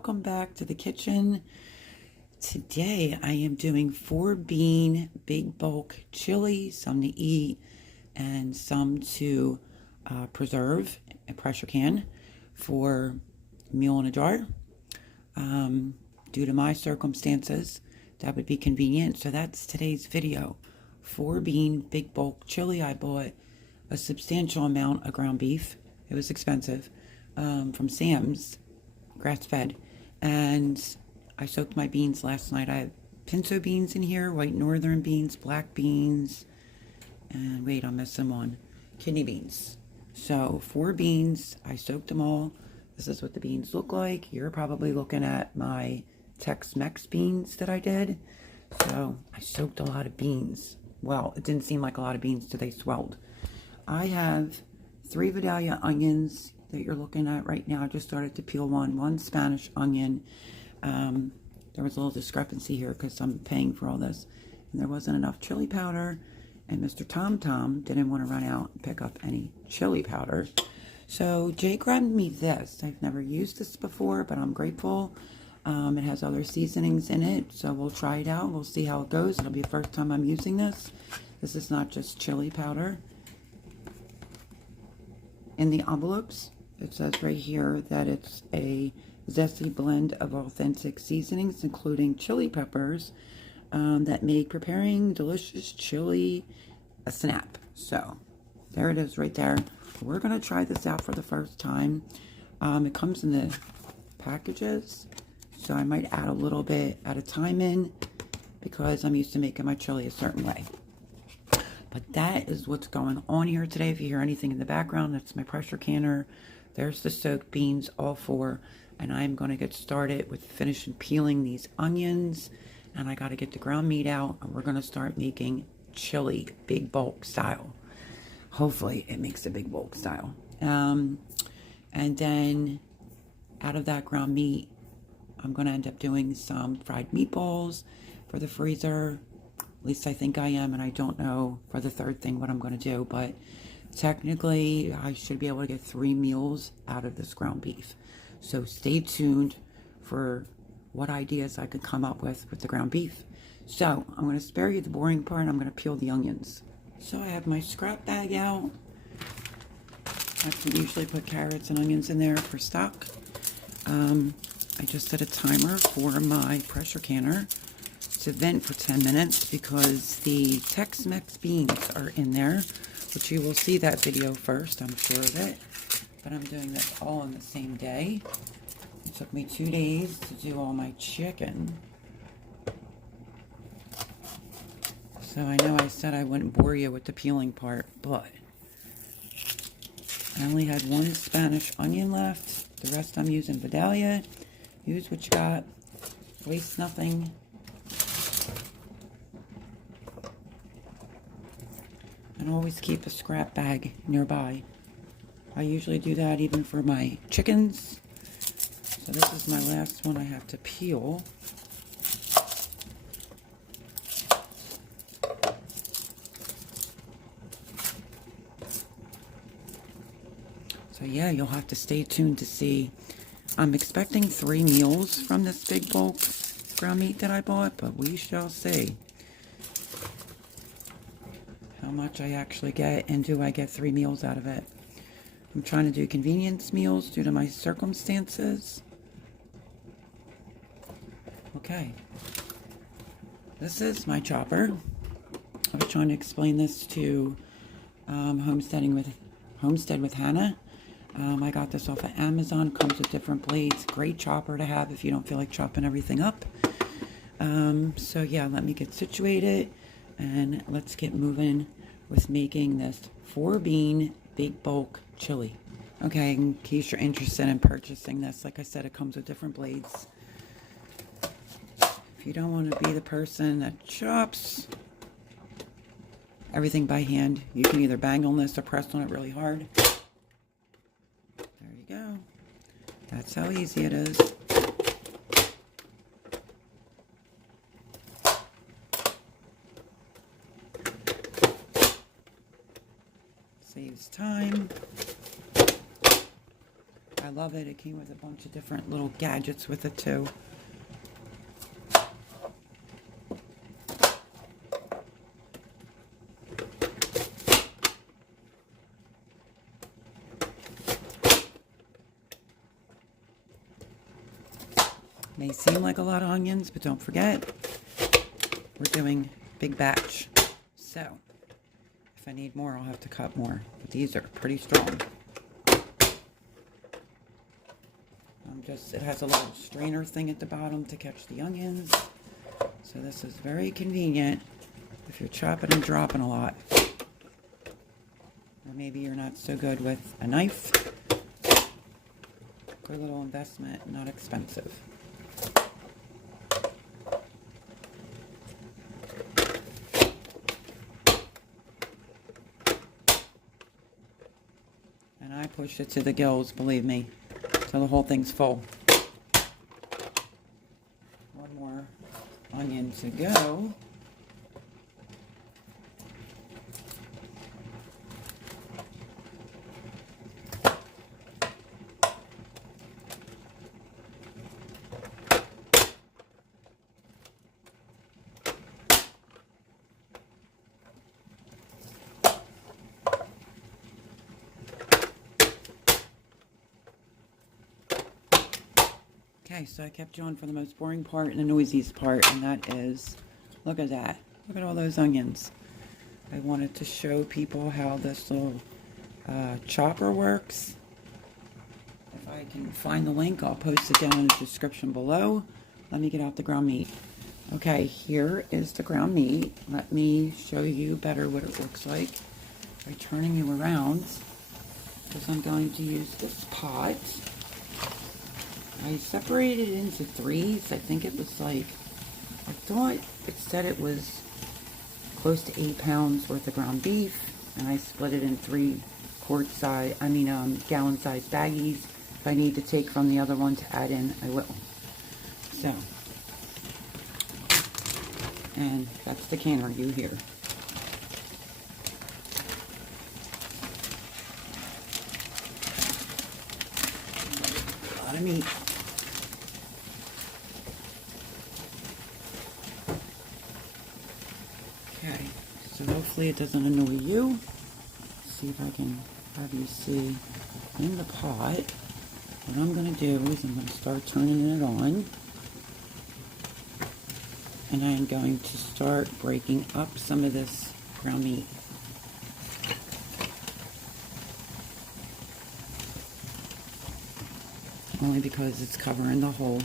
welcome back to the kitchen. Today I am doing 4-bean big bulk chili, some to eat and some to preserve in a pressure can for meal in a jar. Due to my circumstances, that would be convenient. So that's today's video. 4-bean big bulk chili. I bought a substantial amount of ground beef. It was expensive, from Sam's, grass-fed, and I soaked my beans last night. I have pinto beans in here, white northern beans, black beans, and wait, I'm missing one, kidney beans. So 4 beans, I soaked them all. This is what the beans look like. You're probably looking at my Tex-Mex beans that I did. So I soaked a lot of beans. Well, it didn't seem like a lot of beans till they swelled. I have 3 Vidalia onions that you're looking at right now. I just started to peel one Spanish onion. There was a little discrepancy here because I'm paying for all this. And there wasn't enough chili powder. And Mr. Tom Tom didn't want to run out and pick up any chili powder. So Jay grabbed me this. I've never used this before, but I'm grateful. It has other seasonings in it, so we'll try it out. We'll see how it goes. It'll be the first time I'm using this. This is not just chili powder. In the envelopes, it says right here that it's a zesty blend of authentic seasonings, including chili peppers, that make preparing delicious chili a snap. So there it is right there. We're going to try this out for the first time. It comes in the packages, so I might add a little bit at a time in because I'm used to making my chili a certain way. But that is what's going on here today. If you hear anything in the background, that's my pressure canner. There's the soaked beans, all 4. And I'm going to get started with finishing peeling these onions. And I got to get the ground meat out. And we're going to start making chili, big bulk style. Hopefully it makes a big bulk style. And then out of that ground meat, I'm going to end up doing some fried meatballs for the freezer. At least I think I am, and I don't know for the third thing what I'm going to do. But technically, I should be able to get 3 meals out of this ground beef. So stay tuned for what ideas I could come up with the ground beef. So I'm going to spare you the boring part. I'm going to peel the onions. So I have my scrap bag out. I can usually put carrots and onions in there for stock. I just set a timer for my pressure canner to vent for 10 minutes because the Tex-Mex beans are in there, which you will see that video first, I'm sure of it. But I'm doing this all in the same day. It took me 2 days to do all my chicken. So I know I said I wouldn't bore you with the peeling part, but I only had 1 Spanish onion left. The rest I'm using Vidalia. Use what you got. Waste nothing. And always keep a scrap bag nearby. I usually do that even for my chickens. So this is my last one I have to peel. So yeah, you'll have to stay tuned to see. I'm expecting 3 meals from this big bulk ground meat that I bought, but we shall see how much I actually get, and do I get 3 meals out of it. I'm trying to do convenience meals due to my circumstances. Okay. This is my chopper. I was trying to explain this to Homestead with Hannah. I got this off of Amazon. Comes with different blades. Great chopper to have if you don't feel like chopping everything up. So yeah, let me get situated and let's get moving with making this 4-bean big bulk chili. Okay, in case you're interested in purchasing this, like I said, it comes with different blades. If you don't want to be the person that chops everything by hand, you can either bang on this or press on it really hard. There you go. That's how easy it is. Saves time. I I love it. It came with a bunch of different little gadgets with it too. May seem like a lot of onions, but don't forget, we're doing big batch. So, if I need more, I'll have to cut more. But these are pretty strong. It has a little strainer thing at the bottom to catch the onions. So this is very convenient if you're chopping and dropping a lot. Or maybe you're not so good with a knife. Good little investment, not expensive. And I pushed it to the gills, believe me. So the whole thing's full. One more onion to go. Okay, so I kept you on for the most boring part and the noisiest part, and that is, look at that. Look at all those onions. I wanted to show people how this little chopper works. If I can find the link, I'll post it down in the description below. Let me get out the ground meat. Okay, here is the ground meat. Let me show you better what it looks like by turning you around, because I'm going to use this pot. I separated it into threes. I think it was like, I thought it said it was close to 8 pounds worth of ground beef, and I split it in 3 gallon size baggies. If I need to take from the other one to add in, I will. So, and that's the canner you hear. A lot of meat. Okay, so hopefully it doesn't annoy you. Let's see if I can have you see in the pot. What I'm going to do is I'm going to start turning it on. And I'm going to start breaking up some of this ground meat. Only because it's covering the whole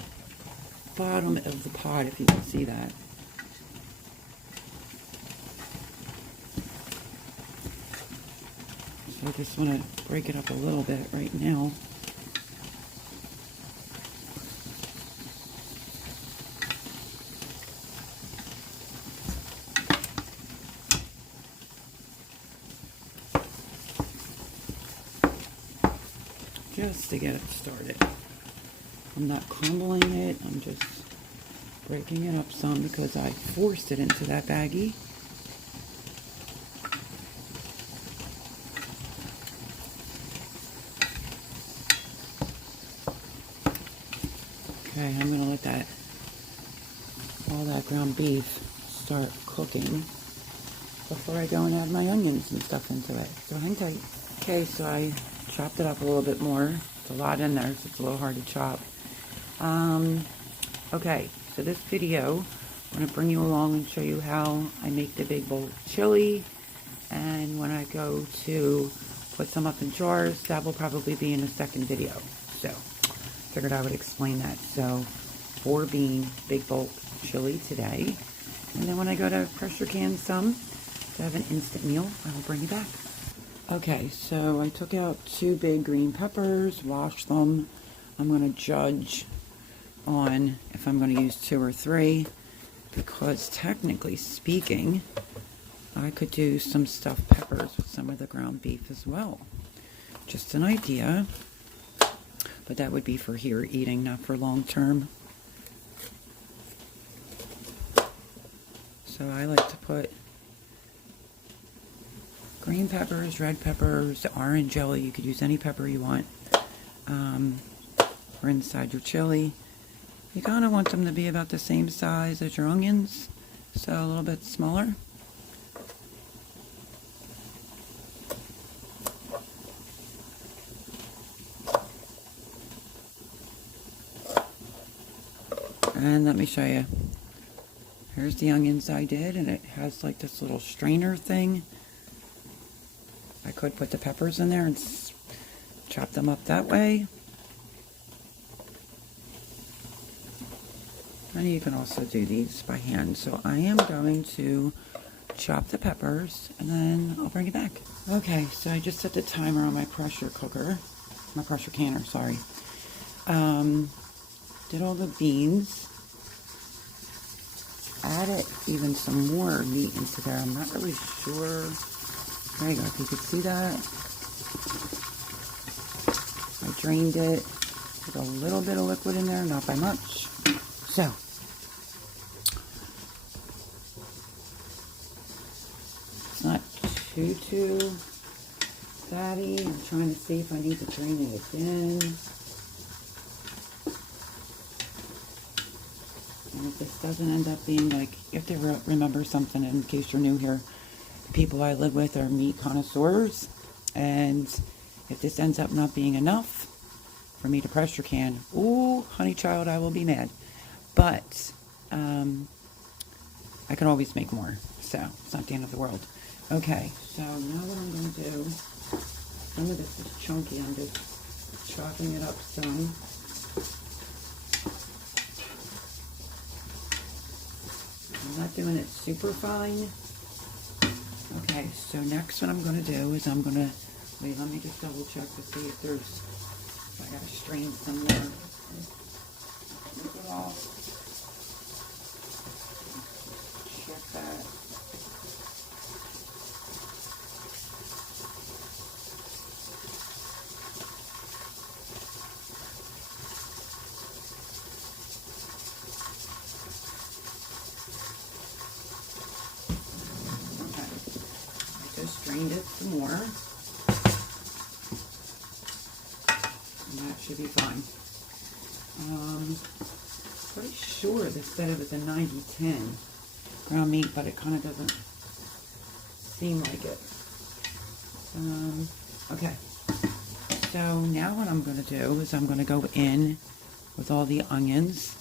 bottom of the pot, if you can see that. So I just want to break it up a little bit right now. Just to get it started. I'm not crumbling it, I'm just breaking it up some because I forced it into that baggie. Okay, I'm going to let all that ground beef start cooking before I go and add my onions and stuff into it. So hang tight. Okay, so I chopped it up a little bit more. It's a lot in there, so it's a little hard to chop. Okay, so this video, I'm going to bring you along and show you how I make the big bowl chili. And when I go to put some up in jars, that will probably be in a second video. So, figured I would explain that. So, 4 bean big bulk chili today. And then when I go to pressure can some to have an instant meal, I will bring you back. Okay, so I took out 2 big green peppers, washed them. I'm going to judge on if I'm going to use 2 or 3, because technically speaking, I could do some stuffed peppers with some of the ground beef as well. Just an idea, but that would be for here eating, not for long term. So I like to put green peppers, red peppers, orange jelly. You could use any pepper you want. or inside your chili. You kind of want them to be about the same size as your onions, so a little bit smaller. And let me show you. Here's the onions I did, and it has like this little strainer thing. I could put the peppers in there and chop them up that way. And you can also do these by hand. So I am going to chop the peppers, and then I'll bring it back. Okay, so I just set the timer on my pressure cooker. My pressure canner, sorry. Did all the beans. Added even some more meat into there. I'm not really sure. There you go, if you could see that. I drained it with a little bit of liquid in there, not by much. So, it's not too fatty. I'm trying to see if I need to drain it again. And if this doesn't end up being like, you have to remember something in case you're new here. The people I live with are meat connoisseurs. And if this ends up not being enough for me to pressure can, ooh, honey child, I will be mad. But I can always make more. So it's not the end of the world. Okay, so now what I'm going to do, some of this is chunky. I'm just chopping it up some. I'm not doing it super fine. Okay, so next what I'm going to do is I'm going to, wait, let me just double check to see if there's, I got to strain some more. Look it off. Check that. Strained it some more, and that should be fine. Pretty sure they said it was a 90-10 ground meat, but it kind of doesn't seem like it. Okay, so now what I'm going to do is I'm going to go in with all the onions.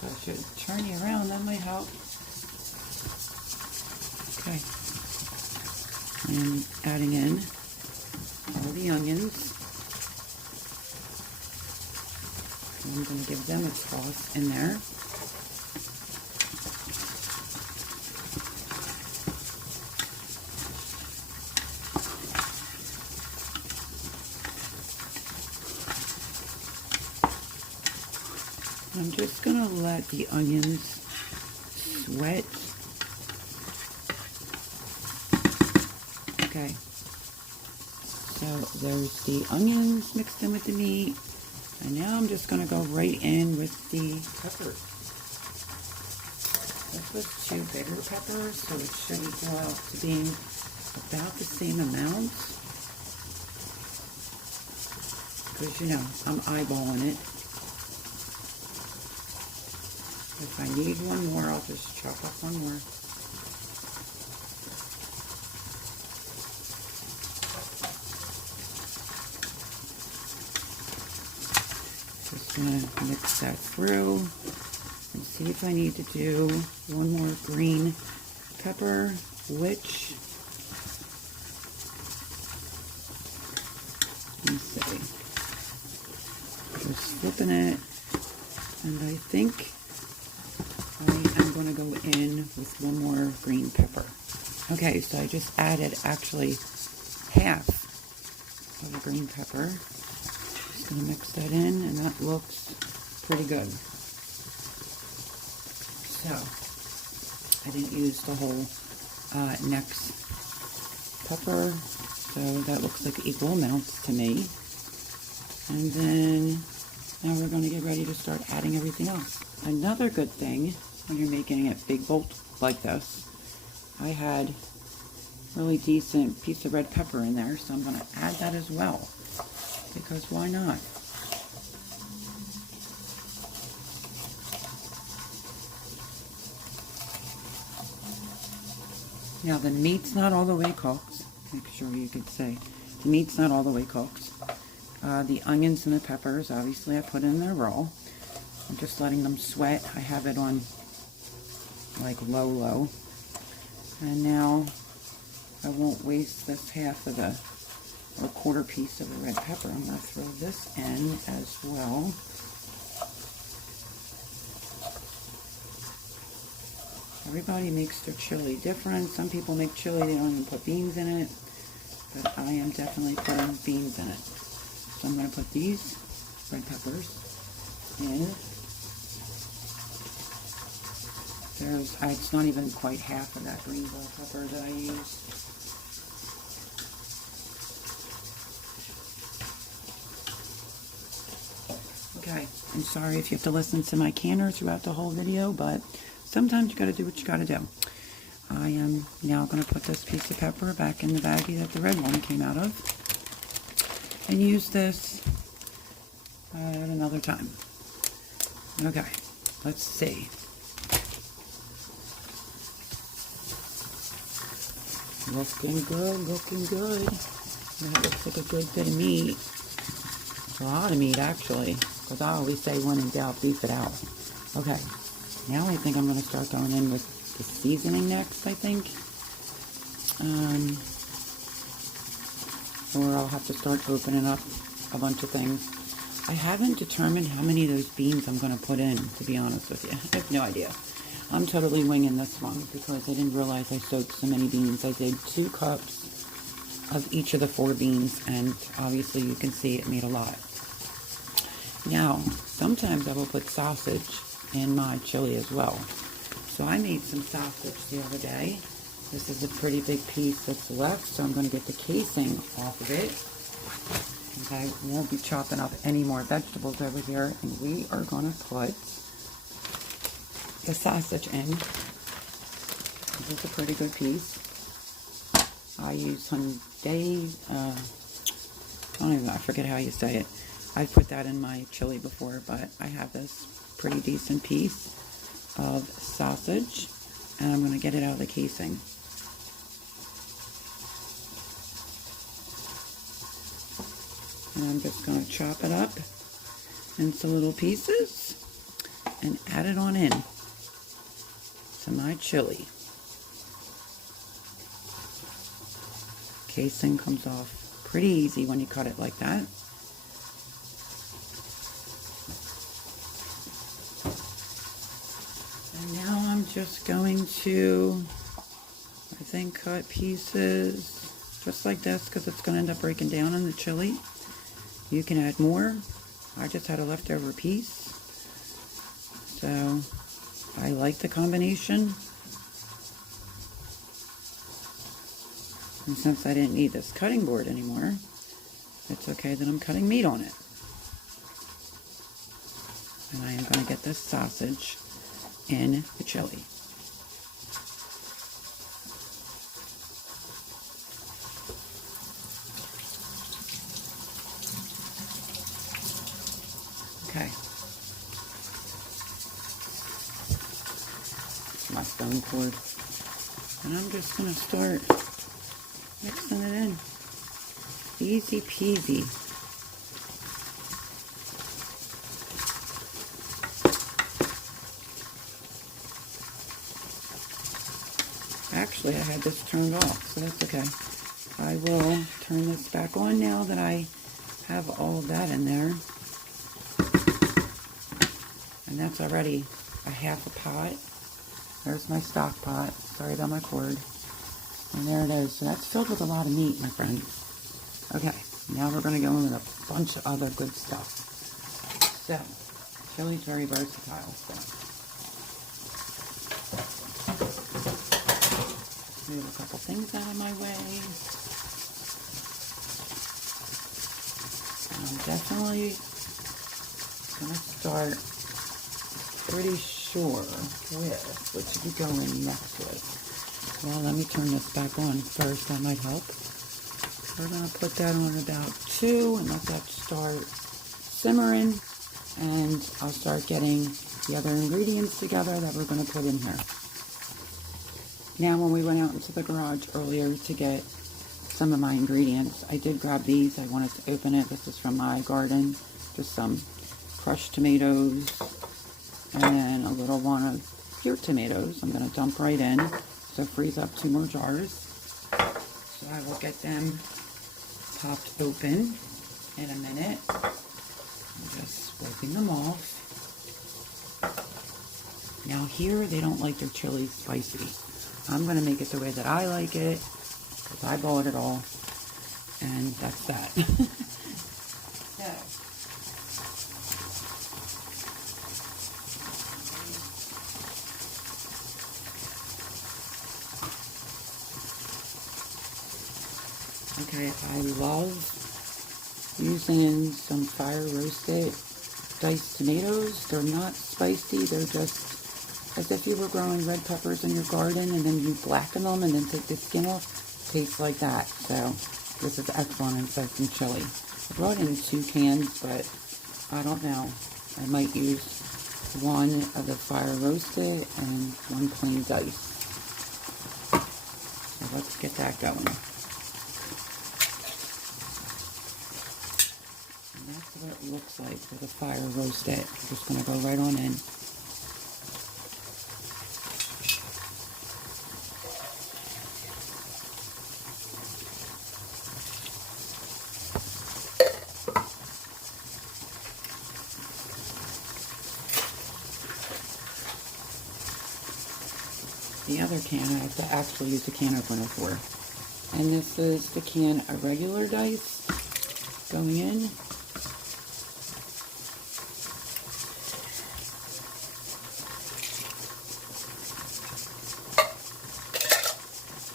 I should turn you around, that might help. Okay. And adding in all the onions. I'm going to give them a toss in there. I'm just going to let the onions sweat. Okay. So there's the onions mixed in with the meat. And now I'm just going to go right in with the peppers. This was 2 bigger peppers, so it should go out to being about the same amount. Because, you know, I'm eyeballing it. If I need one more, I'll just chop up one more. Just going to mix that through and see if I need to do one more green pepper, which, let me see. Just flipping it, and I think I am going to go in with one more green pepper. Okay, so I just added actually half of the green pepper. Just going to mix that in, and that looks pretty good. So, I didn't use the whole next pepper, so that looks like equal amounts to me. And then, now we're going to get ready to start adding everything else. Another good thing when you're making a big bolt like this, I had really decent piece of red pepper in there, so I'm going to add that as well, because why not? Now the meat's not all the way cooked. Make sure you could say the meat's not all the way cooked. The onions and the peppers, obviously I put in there raw. I'm just letting them sweat. I have it on like low. And now I won't waste this half of the, or quarter piece of the red pepper. I'm going to throw this in as well. Everybody makes their chili different. Some people make chili, they don't even put beans in it. But I am definitely putting beans in it. So I'm going to put these red peppers in. It's not even quite half of that green bell pepper that I use. Okay, I'm sorry if you have to listen to my canner throughout the whole video, but sometimes you got to do what you got to do. I am now going to put this piece of pepper back in the baggie that the red one came out of, and use this at another time. Okay, let's see. Looking good, looking good. That looks like a good bit of meat. A lot of meat, actually, because I always say when in doubt, beef it out. Okay, now I think I'm going to start going in with the seasoning next, I think. Or I'll have to start opening up a bunch of things. I haven't determined how many of those beans I'm going to put in, to be honest with you. I have no idea. I'm totally winging this one because I didn't realize I soaked so many beans. I did 2 cups of each of the 4 beans, and obviously you can see it made a lot. Now, sometimes I will put sausage in my chili as well. So I made some sausage the other day. This is a pretty big piece that's left, so I'm going to get the casing off of it. Okay, we won't be chopping up any more vegetables over here, and we are going to put the sausage in. This is a pretty good piece. I use Hyundai, I forget how you say it. I put that in my chili before, but I have this pretty decent piece of sausage, and I'm going to get it out of the casing. And I'm just going to chop it up into little pieces and add it on in to my chili. Casing comes off pretty easy when you cut it like that. And now I'm just going to, I think, cut pieces just like this because it's going to end up breaking down in the chili. You can add more. I just had a leftover piece. So I like the combination. And since I didn't need this cutting board anymore, it's okay that I'm cutting meat on it. And I am going to get this sausage in the chili. Okay. My stone cord. And I'm just going to start mixing it in. Easy peasy. Actually, I had this turned off, so that's okay. I will turn this back on now that I have all of that in there. And that's already a half a pot. There's my stock pot. Sorry about my cord. And there it is. So that's filled with a lot of meat, my friend. Okay, now we're going to go in with a bunch of other good stuff. So, chili's very versatile. So, move a couple things out of my way. And I'm definitely going to start pretty sure with what should be going next with. Well, let me turn this back on first. That might help. We're going to put that on about 2 and let that start simmering. And I'll start getting the other ingredients together that we're going to put in here. Now, when we went out into the garage earlier to get some of my ingredients, I did grab these. I wanted to open it. This is from my garden. Just some crushed tomatoes and then a little one of pure tomatoes. I'm going to dump right in. So freeze up 2 more jars. So I will get them popped open in a minute. I'm just wiping them off. Now here, they don't like their chili spicy. I'm going to make it the way that I like it, because I bought it all, and that's that. So, okay, I love using some fire roasted diced tomatoes. They're not spicy, they're just as if you were growing red peppers in your garden and then you blacken them and then take the skin off. Tastes like that. So this is excellent instead of chili. I brought in 2 cans, but I don't know. I might use one of the fire roasted and one plain diced. So let's get that going. And that's what it looks like for the fire roasted. I'm just going to go right on in. The other can I have to actually use the can opener for. And this is the can of regular dice going in.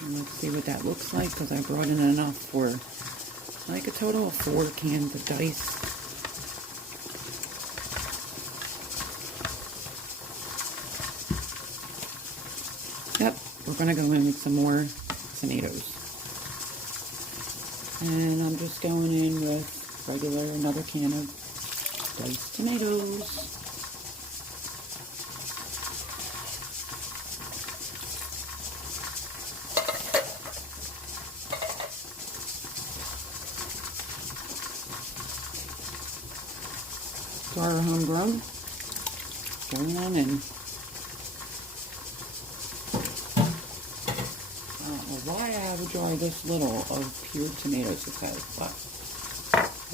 And let's see what that looks like, because I brought in enough for like a total of 4 cans of dice. Yep, we're going to go in with some more tomatoes. And I'm just going in with another can of diced tomatoes. Our homegrown, going on in. I don't know why I have a jar this little of pure tomatoes, it says, but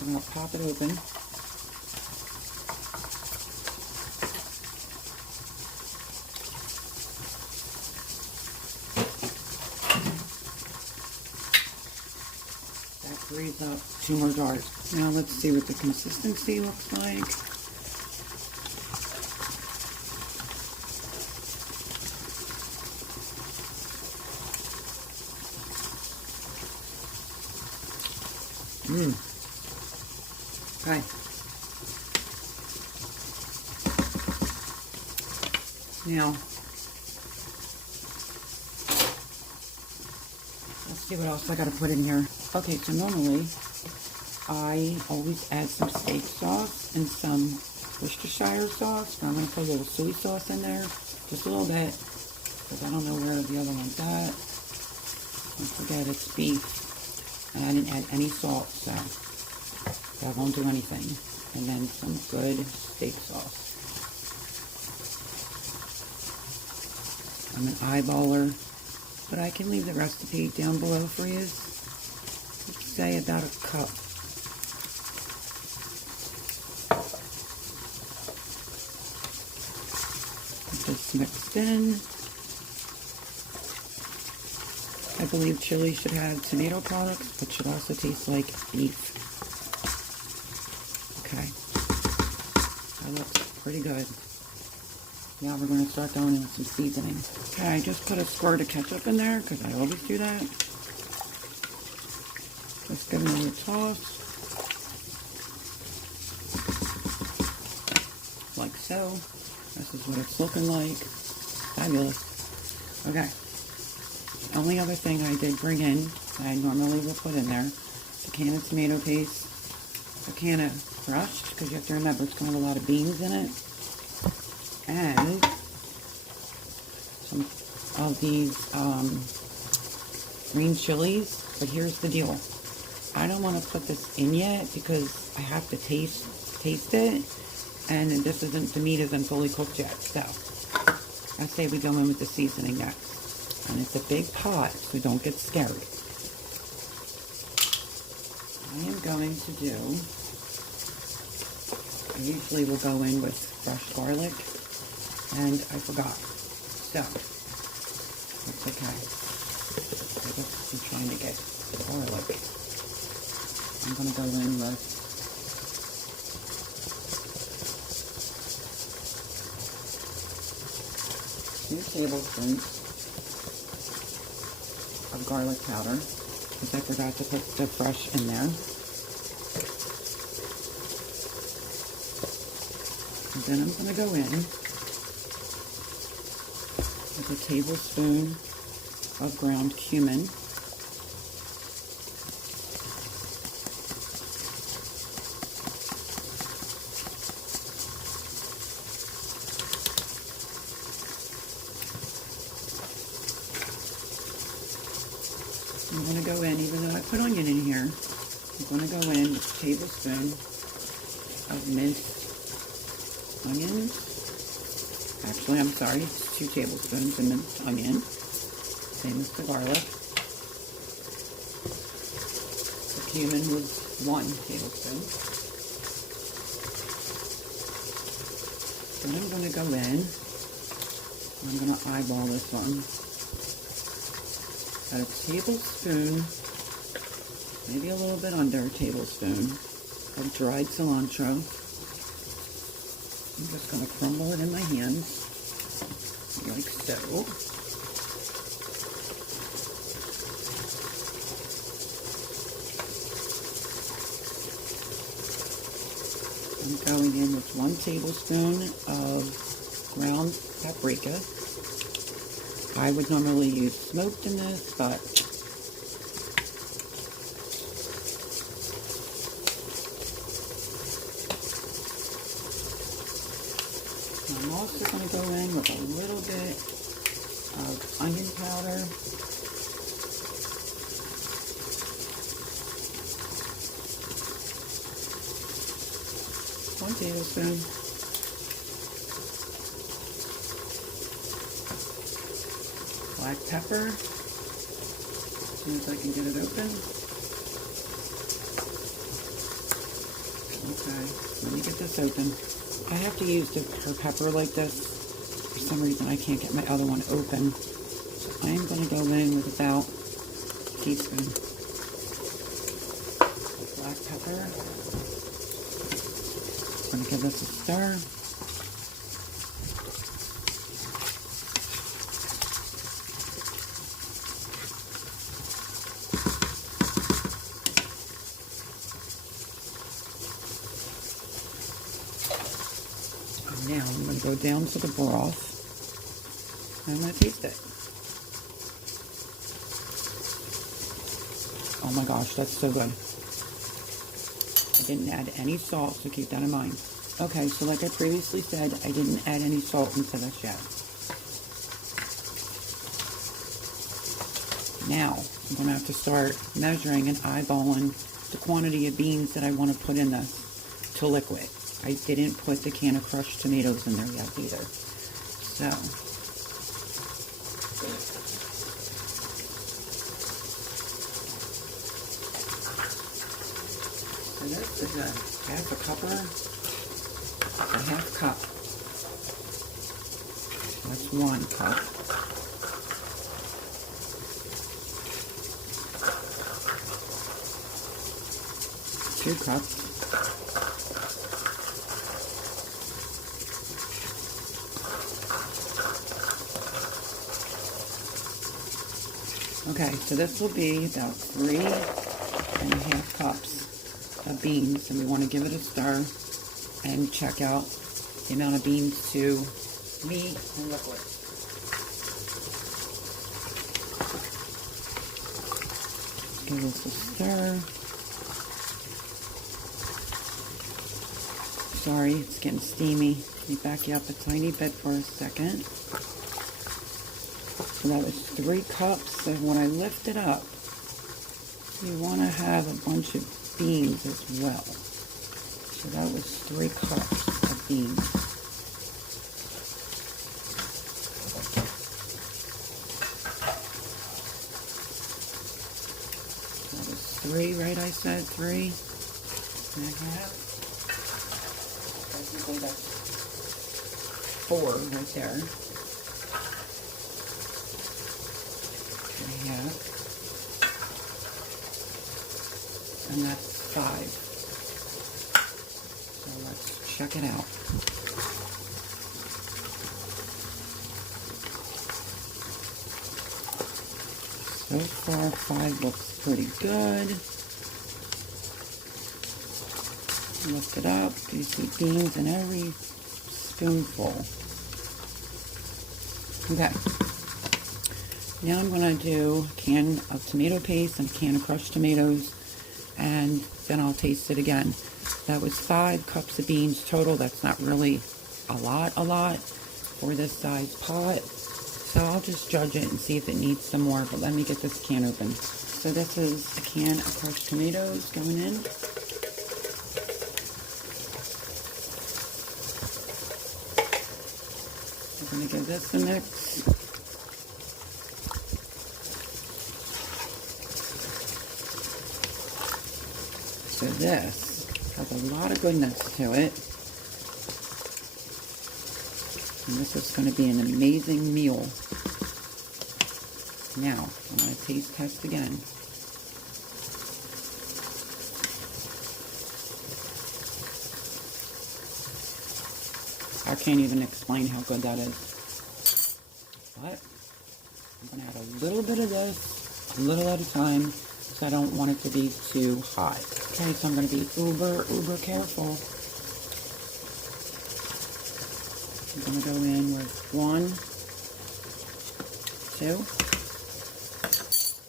I'm going to pop it open. That frees up 2 more jars. Now let's see what the consistency looks like. Okay. Now, let's see what else I gotta put in here. Okay, so normally, I always add some steak sauce and some Worcestershire sauce, but I'm gonna put a little soy sauce in there, just a little bit, because I don't know where the other one's at. Don't forget it's beef. And I didn't add any salt, so that won't do anything. And then some good steak sauce. I'm an eyeballer, but I can leave the recipe down below for you. Let's say about a cup. Get this mixed in. I believe chili should have tomato products, but should also taste like beef. Okay. That looks pretty good. Now we're going to start going in with some seasoning. Okay, I just put a squirt of ketchup in there, because I always do that. Just give it a little toss. Like so. This is what it's looking like. Fabulous. Okay. Only other thing I did bring in, I normally will put in there, a can of tomato paste, a can of crushed, because you have to remember it's going to have a lot of beans in it, and some of these green chilies. But here's the deal. I don't want to put this in yet because I have to taste it, and this isn't, the meat isn't fully cooked yet. So I say we go in with the seasoning next, and it's a big pot, so don't get scared. I am going to do, I usually will go in with fresh garlic, and I forgot. So it's okay. I guess I'm trying to get garlic. I'm going to go in with 2 tablespoons of garlic powder, because I forgot to put the fresh in there. And then I'm going to go in with a tablespoon of ground cumin. I'm going to go in, even though I put onion in here, I'm going to go in with a tablespoon of minced onions. Actually, I'm sorry, it's 2 tablespoons of minced onion. Same as the garlic. The cumin was 1 tablespoon. Then I'm going to go in, I'm going to eyeball this one. Got a tablespoon, maybe a little bit under a tablespoon of dried cilantro. I'm just going to crumble it in my hands, like so. I'm going in with 1 tablespoon of ground paprika. I would normally use smoked in this, but I'm also going to go in with a little bit of onion powder. One tablespoon. Black pepper, as soon as I can get it open. Okay, let me get this open. I have to use her pepper like this. For some reason I can't get my other one open. So I am going to go in with about a teaspoon of black pepper. I'm going to give this a stir. Now I'm going to go down to the broth, and I'm going to taste it. Oh my gosh, that's so good. I didn't add any salt, so keep that in mind. Okay, so like I previously said, I didn't add any salt into this yet. Now, I'm going to have to start measuring and eyeballing the quantity of beans that I want to put in this to liquid. I didn't put the can of crushed tomatoes in there yet either. So, this is a half cup. That's 1 cup. Two cups. Okay, so this will be about 3.5 cups of beans, and we want to give it a stir and check out the amount of beans to meat and liquid. Give this a stir. Sorry, it's getting steamy. Let me back you up a tiny bit for a second. So that was 3 cups. So when I lift it up, you want to have a bunch of beans as well. So that was 3 cups of beans. That was 3, right? I said 3 and a half. Technically that's 4 right there. 3 half. And that's 5. So let's check it out. So far, 5 looks pretty good. Lift it up. You see beans in every spoonful. Okay. Now I'm going to do a can of tomato paste and a can of crushed tomatoes, and then I'll taste it again. That was 5 cups of beans total. That's not really a lot for this size pot. So I'll just judge it and see if it needs some more, but let me get this can open. So this is a can of crushed tomatoes going in. I'm going to give this a mix. So this has a lot of goodness to it. And this is going to be an amazing meal. Now, I'm going to taste test again. I can't even explain how good that is. But I'm going to add a little bit of this, a little at a time, because I don't want it to be too hot. Okay, so I'm going to be uber careful. I'm going to go in with 1, 2.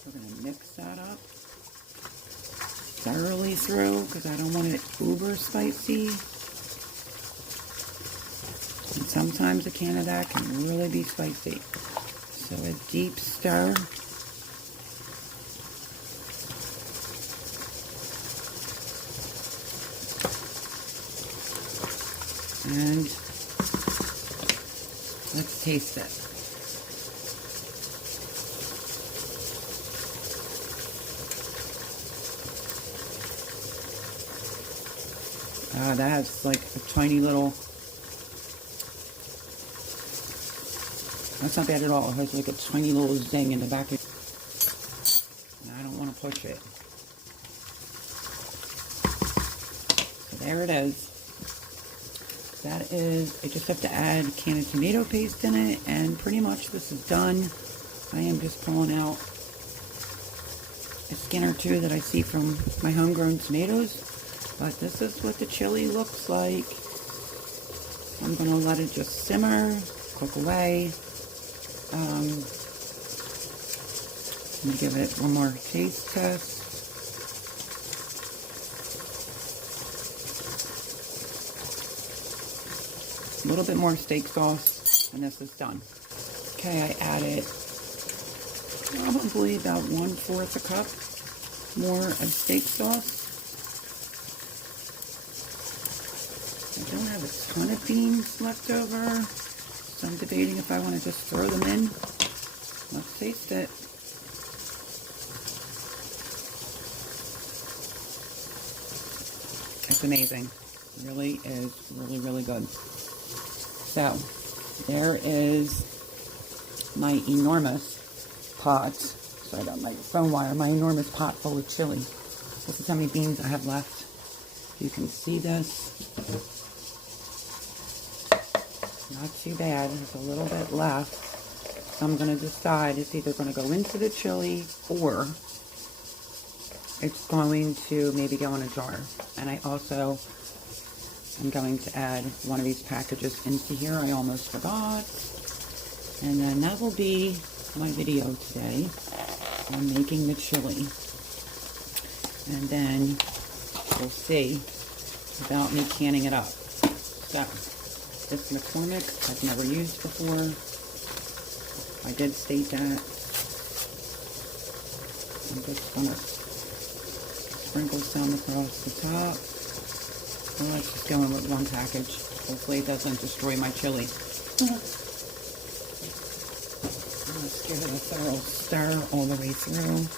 We're going to mix that up thoroughly through because I don't want it uber spicy. And sometimes a can of that can really be spicy. So a deep stir. And let's taste it. That has like a tiny little, that's not bad at all. It has like a tiny little zing in the back of, and I don't want to push it. So there it is. That is, I just have to add a can of tomato paste in it, and pretty much this is done. I am just pulling out a skin or two that I see from my homegrown tomatoes. But this is what the chili looks like. I'm going to let it just simmer, cook away. I'm going to give it one more taste test. A little bit more steak sauce, and this is done. Okay, I added probably about 1/4 a cup more of steak sauce. I don't have a ton of beans left over, so I'm debating if I want to just throw them in. Let's taste it. It's amazing. It really is really good. So, there is my enormous pot. Sorry about my phone wire. My enormous pot full of chili. This is how many beans I have left. You can see this. Not too bad. There's a little bit left. So I'm going to decide it's either going to go into the chili or it's going to maybe go in a jar. And I also am going to add one of these packages into here. I almost forgot. And then that will be my video today on making the chili. And then we'll see about me canning it up. So, this McCormick I've never used before. I did state that. I'm just going to sprinkle some across the top. Well, let's just go in with one package. Hopefully it doesn't destroy my chili. Let's give it a thorough stir all the way through.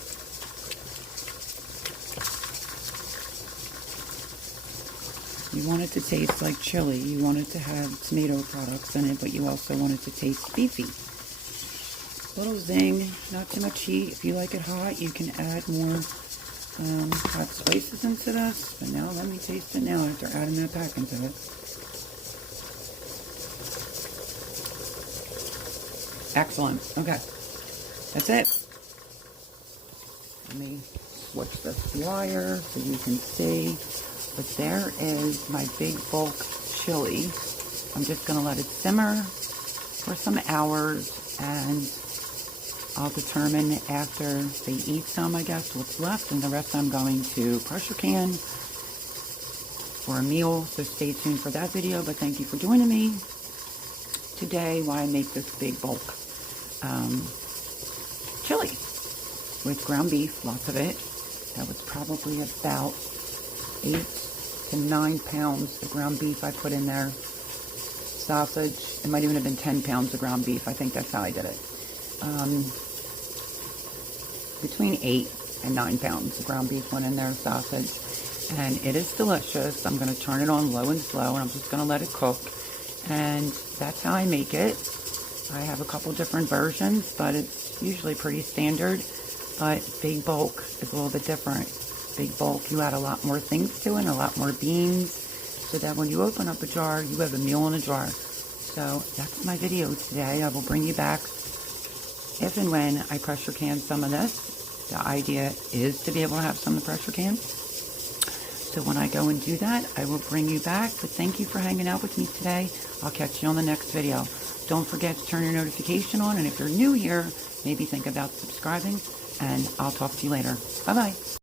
You want it to taste like chili. You want it to have tomato products in it, but you also want it to taste beefy. Little zing, not too much heat. If you like it hot, you can add more hot spices into this. But now let me taste it now after adding that back into it. Excellent. Okay. That's it. Let me switch this wire so you can see. But there is my big bulk chili. I'm just going to let it simmer for some hours, and I'll determine after they eat some, I guess, what's left, and the rest I'm going to pressure can for a meal. So stay tuned for that video, but thank you for joining me today while I make this big bulk chili with ground beef, lots of it. That was probably about 8 to 9 pounds of ground beef I put in there. Sausage, it might even have been 10 pounds of ground beef. I think that's how I did it. Between 8 and 9 pounds of ground beef went in there, sausage. And it is delicious. I'm going to turn it on low and slow, and I'm just going to let it cook. And that's how I make it. I have a couple different versions, but it's usually pretty standard. But big bulk is a little bit different. Big bulk, you add a lot more things to it, and a lot more beans, so that when you open up a jar, you have a meal in a jar. So that's my video today. I will bring you back if and when I pressure can some of this. The idea is to be able to have some of the pressure can. So when I go and do that, I will bring you back. But thank you for hanging out with me today. I'll catch you on the next video. Don't forget to turn your notification on, and if you're new here, maybe think about subscribing, and I'll talk to you later. Bye-bye.